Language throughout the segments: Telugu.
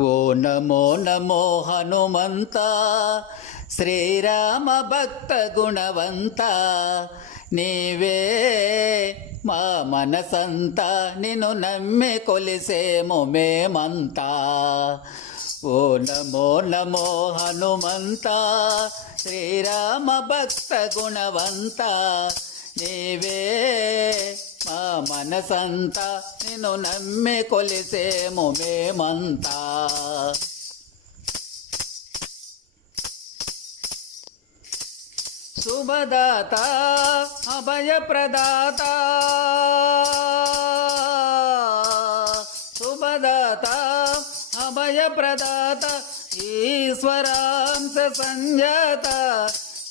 ఓ నమో నమో హనుమంత శ్రీరామ భక్త గుణవంత నీవే మా మనసంతా నిన్ను నమ్మి కొలిసేము మేమంతా. ఓ నమో నమో హనుమంత శ్రీరామ భక్త గుణవంత నీవే మా మనసంతా నిన్ను నమ్మి కొలిసేము మేమంతా. శుభదాత అభయప్రదాత శుభదాత అభయప్రదాత ఈశ్వరాంశ సంజాత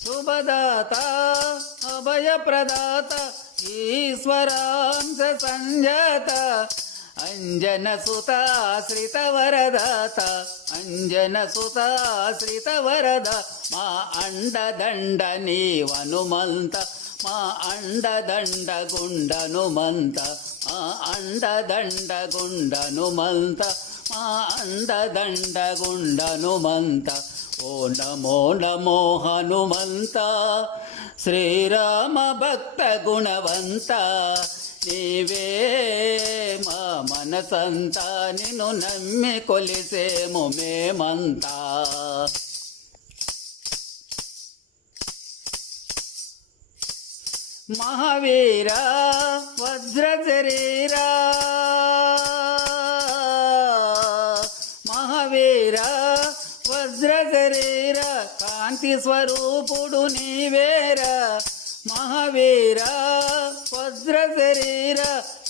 శుభదాత అభయప్రదాత ఈశ్వరాంశ సంజాత అంజన సుతాశ్రిత వరదాత అంజన సుతాశ్రిత వరద మా అండదండ నీవనుమంత మా అండదండ గుండనుమంత మా అండదండ గుండనుమంత మా అండదండ గుండనుమంత. ఓ నమో నమో హనుమంత శ్రీరామ భక్త గుణవంత నీవే మా మనసంతా నిన్ను నమ్మి కొలిసేము మేమంతా. మహావీర వజ్ర శరీరా మహావీర వజ్ర శరీర కాంతి స్వరూపుడు నీవేరా మహావీర వజ్ర శరీర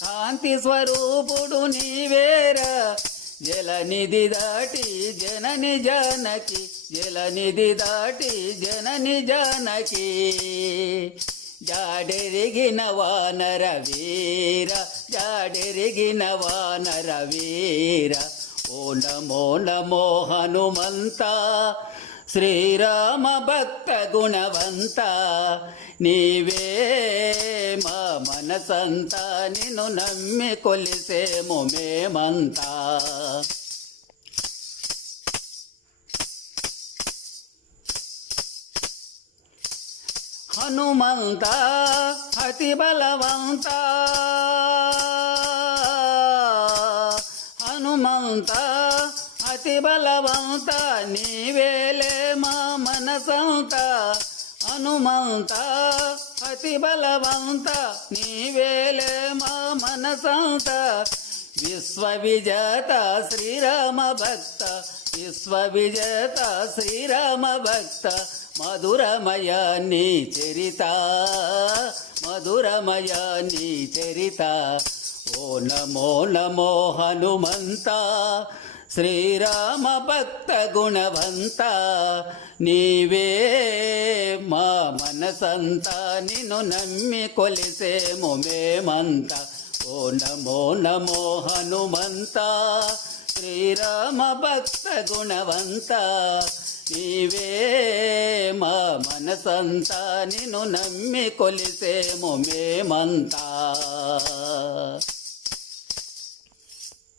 కాంతి స్వరూపుడు నీవేరా. జలనిధి దాటి జనని జానకి జలనిధి దాటి జనని జానకి జాడెరిగిన వానర వీర జాడెరిగిన వానర వీర. ఓ నమో నమో హనుమంత శ్రీరామ భక్త గుణవంత నీవే మా మనసంతా నిన్ను నమ్మి కొలిసేము మేమంతా. హనుమంత అతి బలవంత హనుమంత అతి బలవంత నీవేలే మా మనసంత హనుమంత అతి బలవంత నీవేలే మా మనసంత. విశ్వవిజేత శ్రీరామ భక్త విశ్వవిజేత శ్రీరామ భక్త మధురమయ నీ చరిత మధురమయ నీ చరిత. ఓ నమో నమో హనుమంత శ్రీరామ భక్త గుణవంత నీవే మా మనసంతా నిన్ను నమ్మి కొలిసేము మేమంతా. ఓ నమో నమో హనుమంత శ్రీరామ భక్త గుణవంత నీవే మా మనసంతా నిన్ను నమ్మి కొలిసేము మేమంతా.